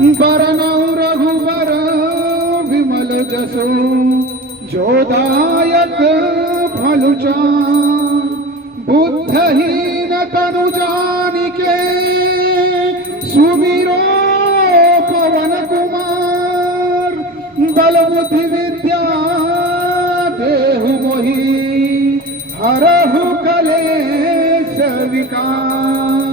बरनौ रघुबर विमल जसो जोदायक फलुचा बुद्धहीन तनु जानिके सुमिरो पवन कुमार बल बुद्धि विद्या देहु मोहि हरहु कलेश विकार।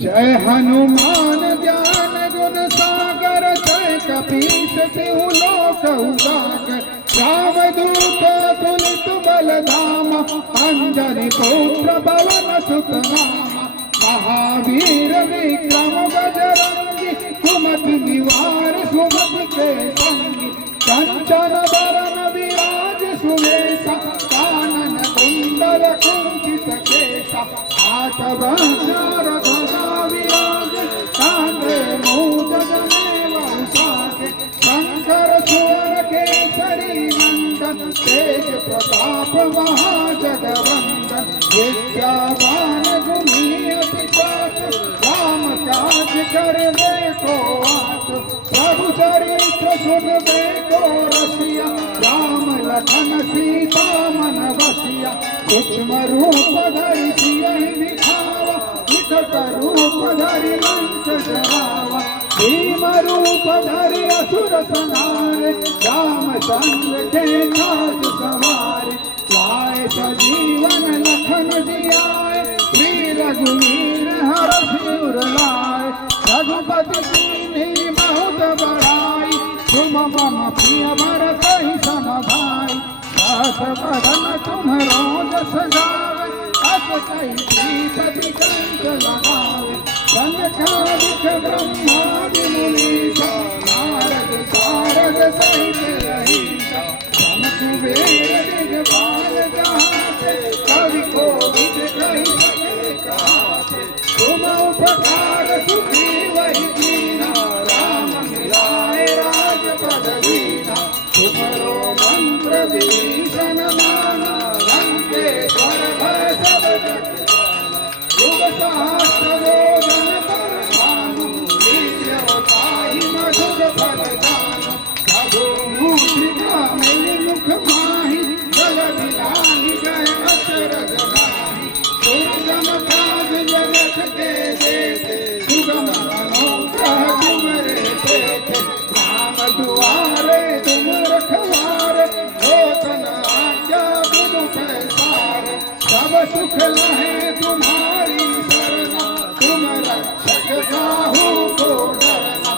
जय हनुमान ज्ञान गुण सागर जय कपीस तिहु लोक उजागर रामदूत तुलित बल धाम अंजनी पुत्र पवन सुत नाम महावीर विक्रम बजरंगी सुमति निवार सुमति के संगी कंचन बरन विराज सुवेशा कानन कुंडल कुंचित केशा हाथ बाजार ध्वजा विराज कांधे मूज जनेऊ साजे शंकर सुर केसरी नंदन तेज प्रताप महाजगवंदन विद्यावान गुणी अति चातुर राम काज करबे को आतुर प्रभु चरित्र सुनबे को रसिया राम लखन सीता मन बसिया सूक्ष्म रूप धरि सियहि दिखावा निकट रूप धरि लंक जरावा भीम रूप धरि असुर संहारे रामचंद्र के काज सवारे लाए सजीवन लखन जियाए श्री रघुवीर हरषि उर लाए रघुपति कीन्ही बहुत बड़ाई तुम मम प्रिय भरतहि सम भाई सहस बदन तुम्हरो जस गावे अस कहि श्रीपति कंठ लगावे संख्यादिक ब्रह्मादि मुनीसा नारद सारद सहित अहिसा जन कुबेर दिगपाल जहाते कवि कोविद कहि सके कहते तुम उपकार सुखी वही दीना राम मिलाए राजपद दीना तुम्हरो मंत्र विभीषण माना लंकेश्वर भय सब जग जाना युग सहस्र योजन पर भानु वीर्यवताहि मधुर फल दानु प्रभु मूर्तिका मिलि मुख माहि जल दिलाहि गए अचरज माहि दुर्गम काज जगत के जेते सुगम अनुग्रह तुमरे तेते राम दुआरे तुम रखवारे होतन आज्ञा बिनु पैसारे सब सुख लहे तुम्हारी शरणा तुम रक्षक काहू को डरना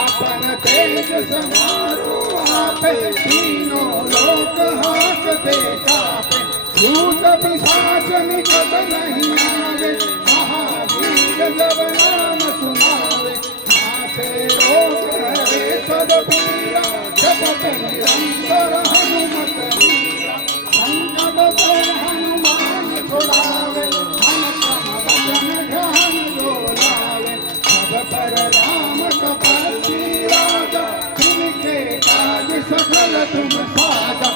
आपन तेज समारो आपे तीनों लोक हाकते कापे भूत पिशाच निकट नहीं आवे महावीर जब नाम सुनावे नाथे रोग हरे सद पीरा जपत निरंतर हनुमत वीरा संकट ते हनुमान छुड़ावे मन क्रम वचन ध्यान जो लावे सब पर राम तपस्वी राजा तुमके काज सकल तुम साजा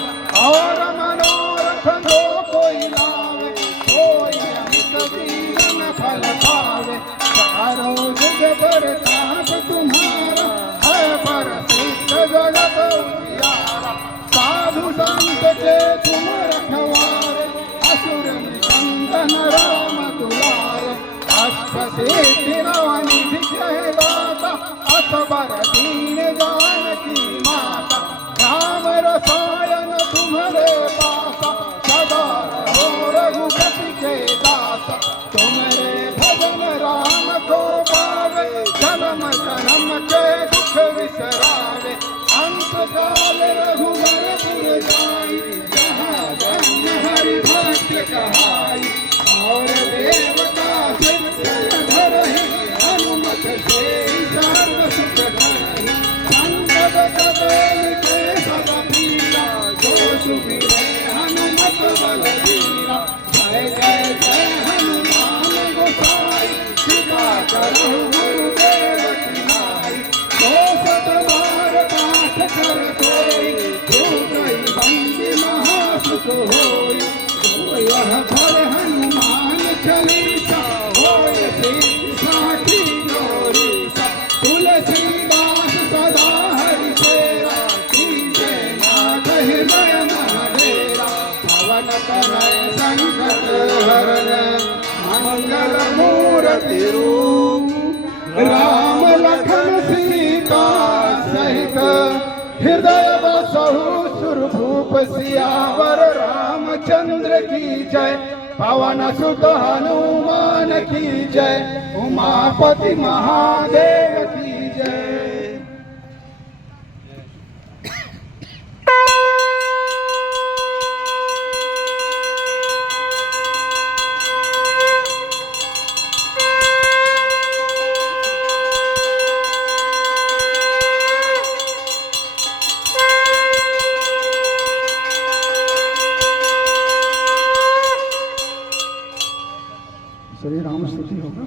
और मनोरथ जो कोई लावे कोई अमित जीवन फल पावे चारों जुग प्रताप तुम्हारा है प्रसिद्ध जगत उजियारा साधु संत के तुम रखवारे असुर निकंदन राम दुलारे अष्ट सिद्धि नवनिधि जय दाता असबर दीन जानकी माता राम रसायन तुम्हारे पासा सदा रहो रघुपति के दासा तुम्हारे भजन राम को पावे जन्म जन्म के दुख विसरावे अंत का मूर्ति रूप राम लखन सीता सहित हृदय बसहु सुरभूप सियावर रामचंद्र की जय। पवन सुत हनुमान की जय। उमापति महादेव की जय। श्री राम स्तुति होगा।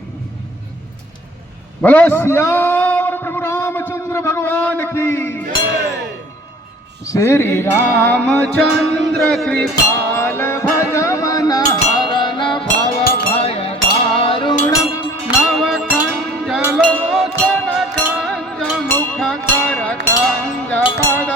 बोलो सियावर प्रभु रामचंद्र भगवान की। श्री रामचंद्र कृपाल भज मन हरन भव भय दारुणम नव कंज लोचन कंज मुख कर कंज पद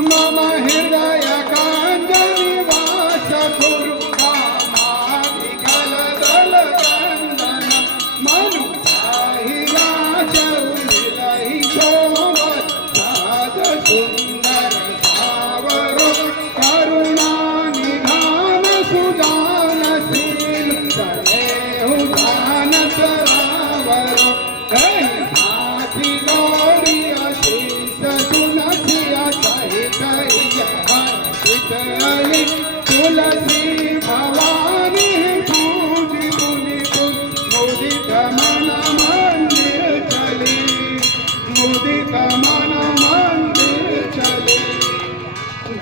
मम हृदय कांजलि वास गुरु कामादिकल दल कंदन मनु चाहिला चौलहि शोभत साज सुंदर सावरो करुणा निधान सुजान शील सनेहु दान सरावरो हाथी गौरी अशीष सुनसिया तुलसी भवानी पूज मुनि मुदित मन मंदिर चली मुदित मन मंदिर चली।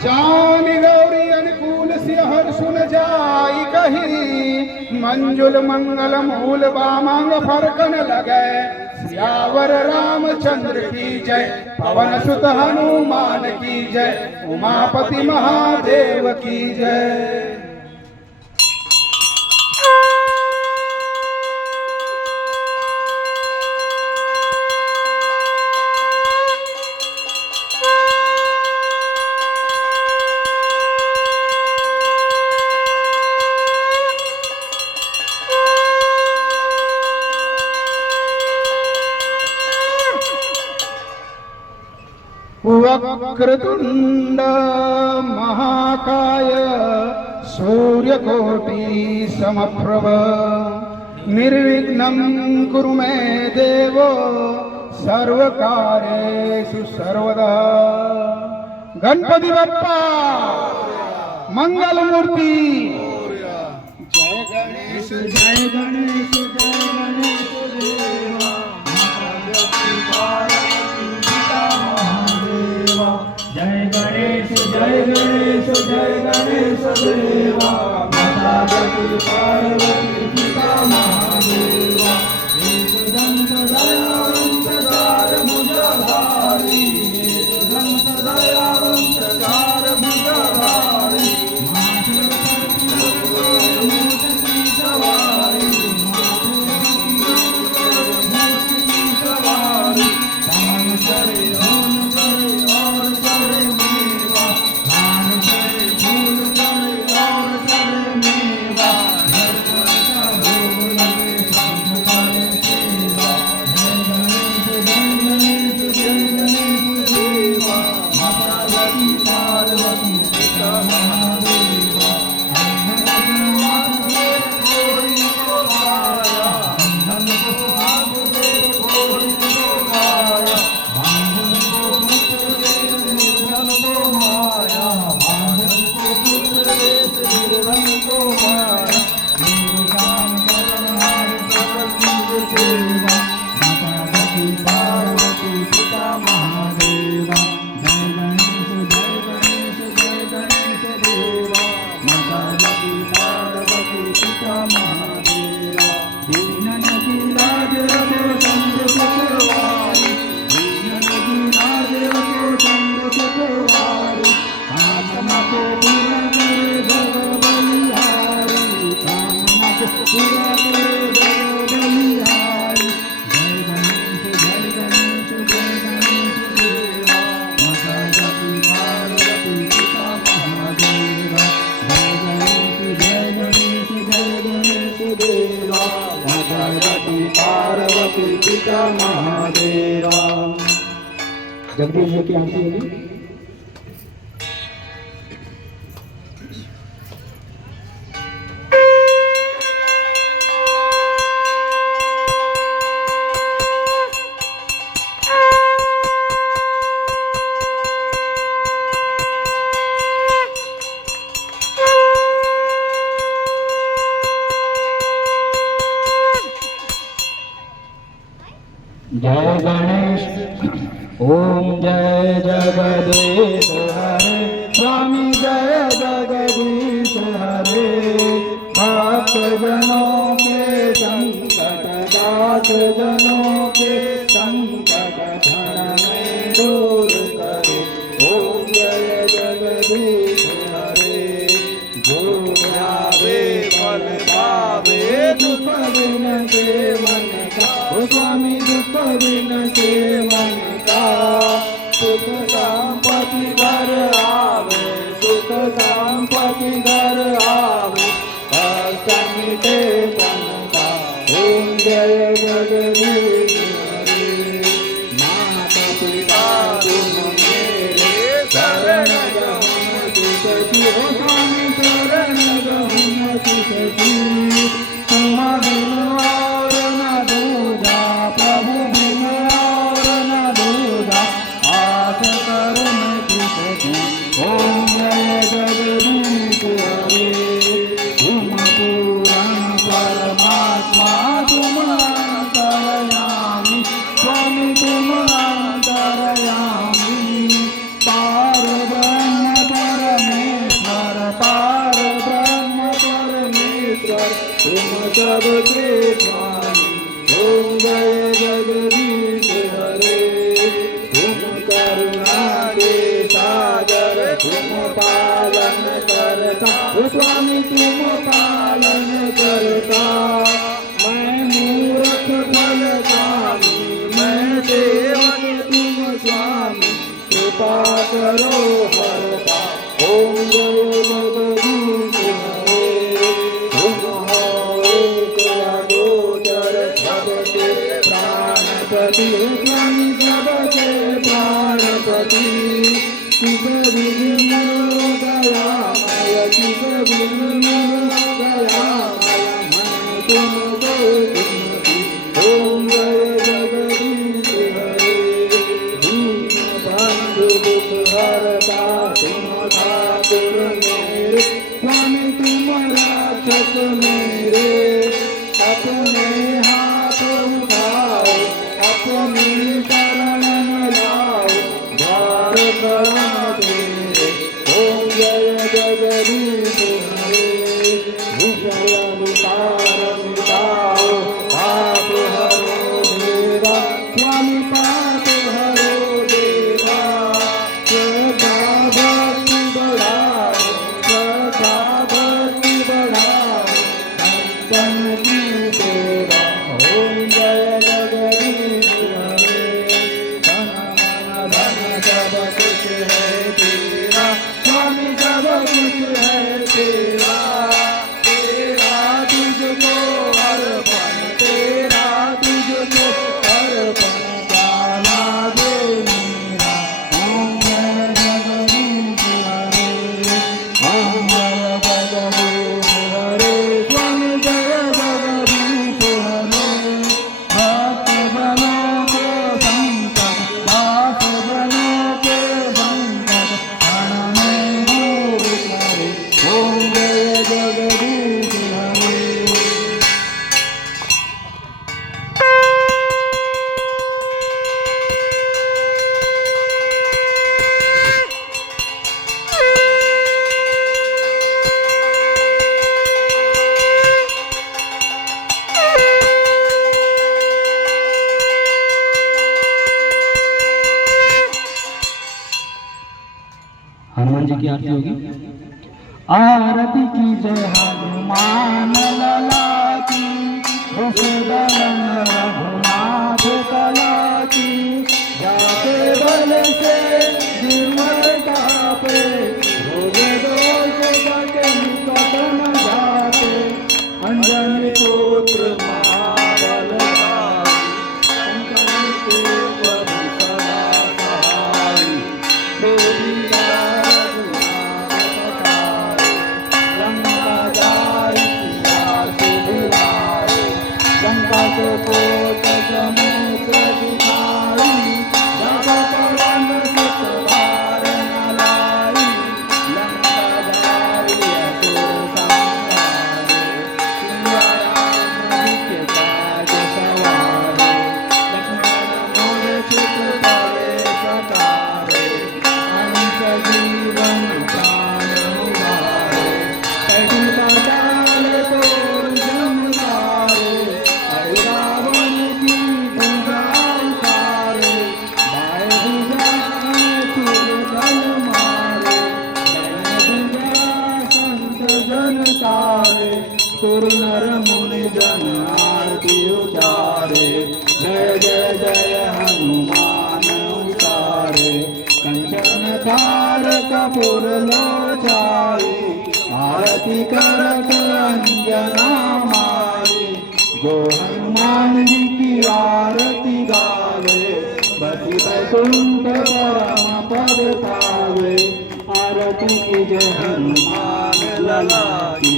जान गौरी अनुकूल सिहर सुन जाई कही मंजुल मंगल मूल बामंग फरकन लगे। सियावर रामचंद्र की जय। पवन सुत हनुमान की जय। उमापति महादेव की जय। वक्रतुंड महाकाय सूर्यकोटि समप्रभ निर्विघ्नं कुरु मे देव सर्वकार्येषु सर्वदा। गणपति बप्पा मंगल मूर्ति। जय गणेश जय गणेश जय गणेश देवा जय गणेश जय गणेश जय गणेश देवा माता गति पार्वती पिता महादेवा एक दंत दयावंत चार भुजधारी एक दंत दयावंत चार भुजधारी महादेवा। जगदीश जी की आरती होगी। जय गणेश। ओम जय जगदीश हरे, स्वामी जय जगदीश हरे। भक्त जनों के संकट, दास जनों के संकट क्षण दूर करे। ओम जय जगदीश हरे। जो आवे फल पावे, दुख बिन से मन का। ओ स्वामी दुख बिन से मन का। सुख संपत्ति घर आवे, सुख संपत्ति घर आवे। कष्ट मिटे तन का। ओम जय जगदीश हरे। माता पिता तुम मेरे शरण गहन सखी। ओ स्वामी शरण गहन सखी। तुम बिन और न दूजा, प्रभु बिन और न दूजा। आस करुण सखी। ओम जय जगदीश हरे। तुम पूर्ण परमात्मा, तुम अंतर्यामी। स्वामी तुम अंतर्यामी। पार ब्रह्म परमेश्वर, पार ब्रह्म परमेश्वर। तुम सबके स्वामी। ओम जय जगदीश हरे। तुम करुणा के सागर, तुम पालन करता। ओ स्वामी तुम पालन करता। मैं मूर्ख फल स्वामी, मैं सेवक तुम स्वामी। कृपा करो हरता। ओम जय जगदीश हरे। तुम हो एक अगोचर, सबके प्राणपति। स्वामी सबके प्राणपति। शिव विष्णु दयामय, शिव विष्णु दयामय। मन तुमको सुनती। ओम जय जगदीश हरे। दीन बंधु दुख हरता, तुम ठाकुर मेरे। स्वामी तुम रक्षक मेरे। अपने हाथ उठाओ, अपनी शरण लाओ। द्वार करा तेरे। ओम जय जगदीश हरे। विषय विकार मिटाओ, पाप हरो देवा। स्वामी पाप हरो देवा। श्रद्धा भक्ति बढ़ाओ, श्रद्धा भक्ति बढ़ाओ। संतन की सेवा। ओम जय जगदीश हरे। धन मन धन सब कुछ है तेरा। स्वामी सब कुछ है तेरा। तेरा तुझको अर्पण, तेरा तुझको अर्पण। जाना दे मेरा। ओम जय जगदीश हरे। ओम जय जगदीश हरे। स्वामी जय जगदीश हरे। भक्त जनों के संकट, दास जनों के संकट क्षण में दूर करे। ओम जय जगदीश हरे। हनुमान जी की आरती होगी। आरती की जय हनुमान लला की। वसुदलन रघुनाथ कला की। जाते बल से निर्मल तापे। रोग दोष जग निकट न जाते। अंजनी पुत्र महाबलशाली। अंजनी सुर नर मुनि जन आरती उतारे जय जय जय हनुमान उतारे कंचन थार कपूर लोचाई आरती करत अंजना माई जो हनुमान जी की आरती गावे बसी बैकुंठ परम पद पावे आरती की जय हनुमान लला की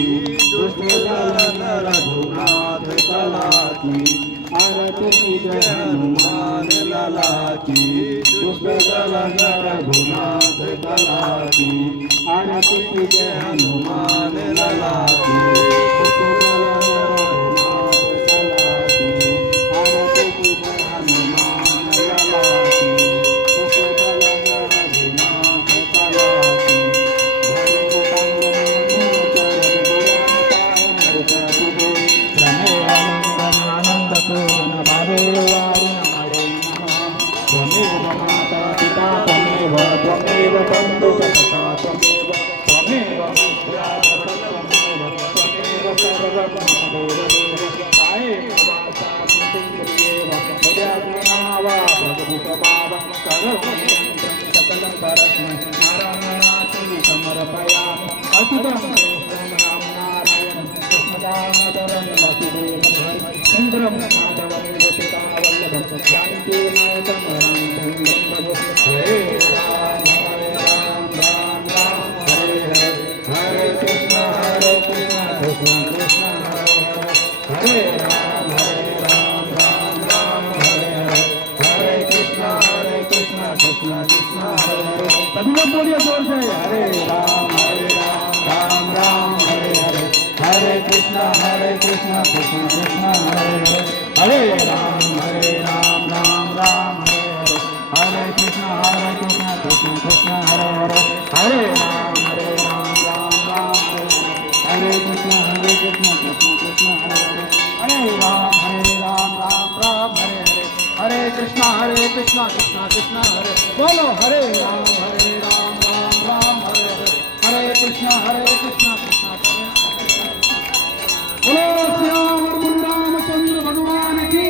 दुष्ट दलन रघुनाथ कला की आरती की जय हनुमान लला की दुष्ट दलन रघुनाथ कला की आरती की जय हनुमान लला की दुष्ट दलन रघुनाथ कला की आरती की जय हनुमान लला की दुष्ट दलन रघुनाथ कला की आनंद पूर्ण भावे त्वमेव माता पिता त्वमेव त्वमेव बन्धु सखा त्वमेव त्वमेव विद्या त्वमेव त्वमेव सर्वं मम देव कायेन वाचा मनसेन्द्रियेण हृदयात्मना वा प्रभुतभावं करोमि सकलं परस्मै नारायणाति समर्पयामि अच्युतं केशवं राम नारायणं कृष्णदामोदरं वसुदेवं हरिं चन्द्रं माधवं गोपिकावल्लभं जानकी नायकं रामचन्द्रं प्रभु हरे राम राम राम हरे हरे कृष्ण कृष्ण कृष्ण हरे हरे राम राम हरे हरे कृष्ण कृष्ण कृष्ण हरे हरे सभी लोग बोलिए जोर से हरे राम राम राम हरे हरे हरे कृष्ण कृष्ण कृष्ण हरे हरे राम राम हरे हरे कृष्ण कृष्ण कृष्ण हरे हरे हरे राम राम हरे कृष्ण कृष्ण कृष्ण हरे हरे हरे राम राम हरे हरे कृष्ण कृष्ण कृष्ण हरे बोलो हरे राम राम हरे हरे कृष्ण कृष्ण कृष्ण बोलो श्याम रामचंद्र भगवान की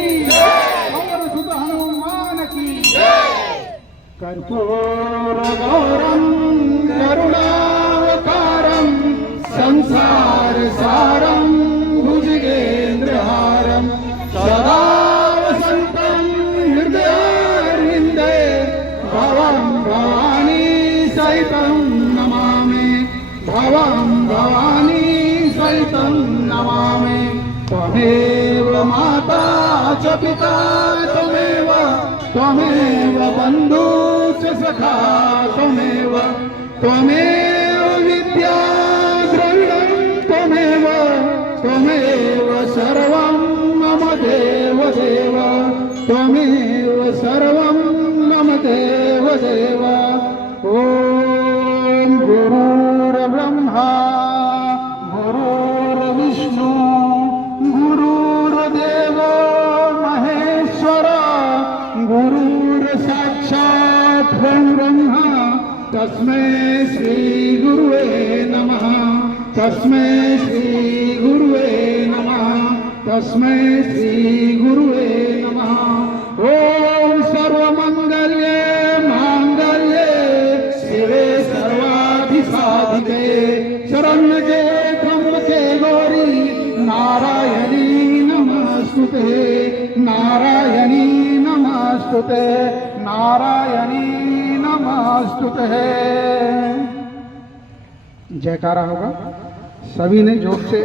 और सुत हनुमान की कर्पूर गौरम करुणावतारम संसार सारम भुजगेन्द्रहारम सदा वसंतं हृदयारविन्दे भवं भवानी सहितं नमामि भवं भवानी सहितं नमामि त्वमेव माता च पिता त्वमेव बन्धु च सखा त्वमेव विद्या द्रविणं त्वमेव सर्वं मम देव त्वमेव सर्वं मम देव ॐ गुरुर्ब्रह्मा गुरुर्विष्णु गुरुर्देवो महेश्वर गुरुर्साक्षात् ब्रह्मा तस्मै श्री गुरुवे नमः तस्मै श्री गुरुवे नमः तस्मै श्री गुरुवे नमः ॐ सर्वमङ्गल्ये माङ्गल्ये शिवे सर्वाधिसाधिके शरण्ये त्र्यम्बके गौरी नारायणी नमस्तुते नारायणी नमस्तुते नारायणी नमस्तुते जयकारा होगा सभी ने जोर से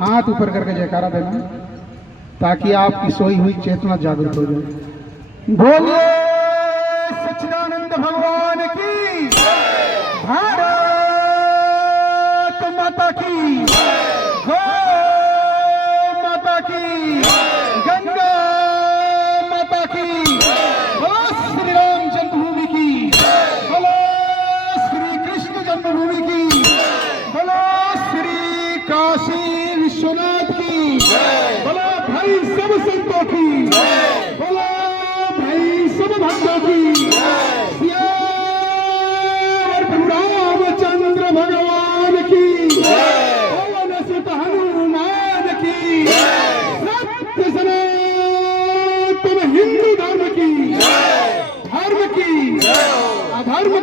हाथ ऊपर करके जयकारा देना ताकि आपकी सोई हुई चेतना जागृत हो जाए बोलिए सच्चिदानंद भगवान की भारत माता की गौ माता की गंगा माता की बोलो श्री राम जन्मभूमि की बोलो श्री कृष्ण जन्मभूमि की बोलो श्री काशी विश्वनाथ की बोलो भाई सब संतों की बोलो भाई सब भक्तों की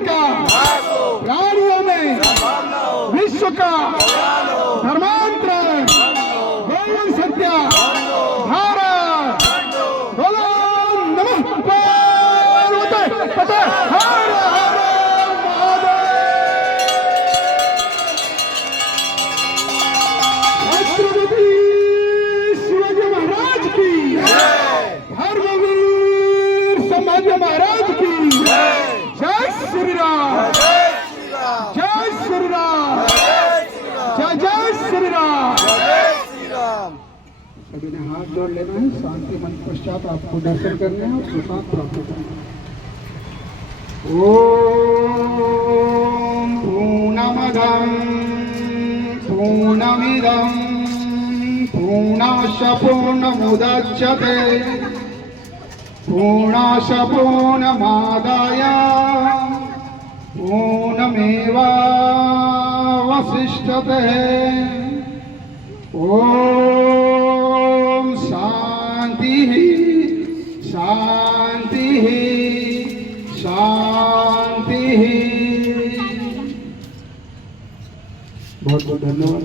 का प्राणियों में विश्व का धर्मांतरण गौण सत्य भारत बोलो नमः पार्वती पते हर हर महादेव। छत्रपति शिवाजी महाराज की धर्मवीर संभाजी महाराज की जय श्री राम जय श्री राम जय जय श्री राम। सभी ने हाथ जोड़ लेना है। शांति मन पश्चात आपको दर्शन करने हैं और सुशांत प्राप्त करना है। ओम पूर्णमदं पूर्णमिदं पूर्णस्य पूर्णमुदच्यते पूर्णस्य पूर्णमादाय पूर्णमेवावशिष्यते। ओम शांति शांति शांति। बहुत बहुत धन्यवाद।